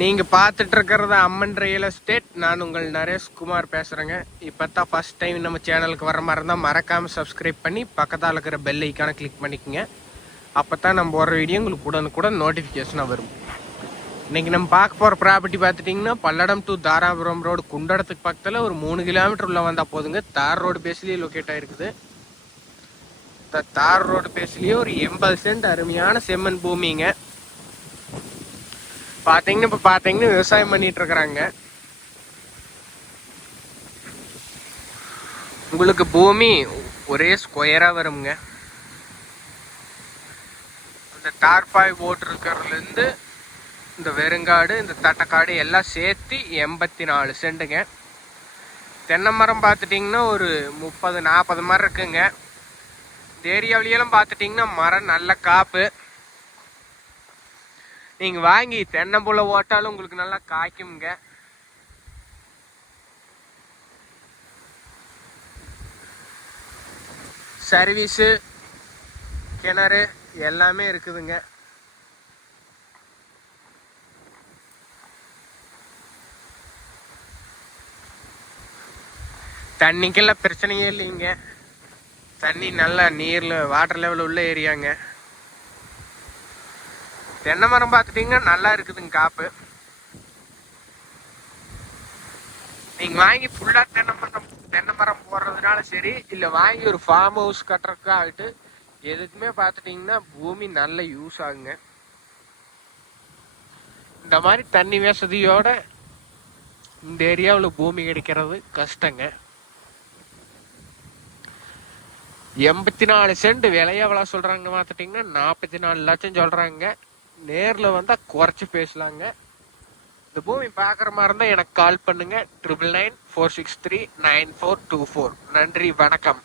நீங்க பார்த்துட்டு இருக்கிறது அம்மன் ரியல் எஸ்டேட் நான் உங்கள் நரேஷ் குமார் பேசுறேங்க. இப்போ தான் ஃபர்ஸ்ட் டைம் நம்ம சேனலுக்கு வர மாதிரி இருந்தால் மறக்காம சப்ஸ்கிரைப் பண்ணி பக்கத்தால் இருக்கிற பெல் ஐக்கான கிளிக் பண்ணிக்கோங்க. அப்போ தான் நம்ம வர வீடியோ உங்களுக்கு உடனுக்குடன் நோட்டிஃபிகேஷனாக வரும். இன்னைக்கு நம்ம பார்க்க போகிற ப்ராப்பர்ட்டி பார்த்துட்டிங்கன்னா பல்லடம் டு தாராபுரம் ரோடு குண்டடத்துக்கு பக்கத்தில் ஒரு மூணு கிலோமீட்டர் உள்ள வந்தால் போதுங்க. தார் ரோடு பேஸ்லேயே லொக்கேட் ஆயிருக்குது. தார் ரோடு பேஸ்லேயே ஒரு எண்பது சென்ட் அருமையான செம்மன் பூமிங்க. பாத்தீங்கன்னா இப்ப பாத்தீங்கன்னா விவசாயம் பண்ணிட்டு இருக்கிறாங்க. உங்களுக்கு பூமி ஒரே ஸ்கொயரா வருங்க இந்த டார்பாய் போட்டு இருக்கிறதுல இருந்து இந்த வெறுங்காடு இந்த தட்டக்காடு எல்லாம் சேர்த்து எண்பத்தி நாலு சென்ட்டுங்க தென்னை மரம் பார்த்துட்டிங்கன்னா ஒரு முப்பது நாற்பது மரம் இருக்குங்க. இந்த ஏரியாவிலையெல்லாம் பார்த்துட்டிங்கன்னா மரம் நல்ல காப்பு. நீங்க வாங்கி தென்னம்புள்ள ஓட்டாலும் உங்களுக்கு நல்லா காய்க்குங்க சர்வீஸு கிணறு எல்லாமே இருக்குதுங்க. தண்ணிக்கெல்லாம் பிரச்சனையே இல்லைங்க. தண்ணி நல்லா நீர்ல வாட்டர் லெவல் உள்ள ஏரியாங்க. தென்னை மரம் பார்த்துட்டீங்கன்னா நல்லா இருக்குதுங்க காப்பு. நீங்க வாங்கி ஃபுல்லா தென்னை மரம் தென்னை மரம் போடுறதுனால சரி இல்ல வாங்கி ஒரு ஃபார்ம் ஹவுஸ் கட்டுறதுக்கு ஆகிட்டு எதுக்குமே பார்த்துட்டீங்கன்னா பூமி நல்ல யூஸ் ஆகுங்க. இந்த மாதிரி தண்ணி வசதியோட இந்த ஏரியாவில் பூமி கிடைக்கிறது கஷ்டங்க. எண்பத்தி நாலு சென்ட் விலை எவ்வளோ சொல்கிறாங்க பார்த்துட்டிங்கன்னா நாற்பத்தி நாலு லட்சம் சொல்கிறாங்க நேரில் வந்தால் குறைச்சி பேசலாங்க. இந்த பூமி பார்க்குற மாதிரி இருந்தால் எனக்கு கால் பண்ணுங்க. Triple nine four six three nine four two four நன்றி வணக்கம்.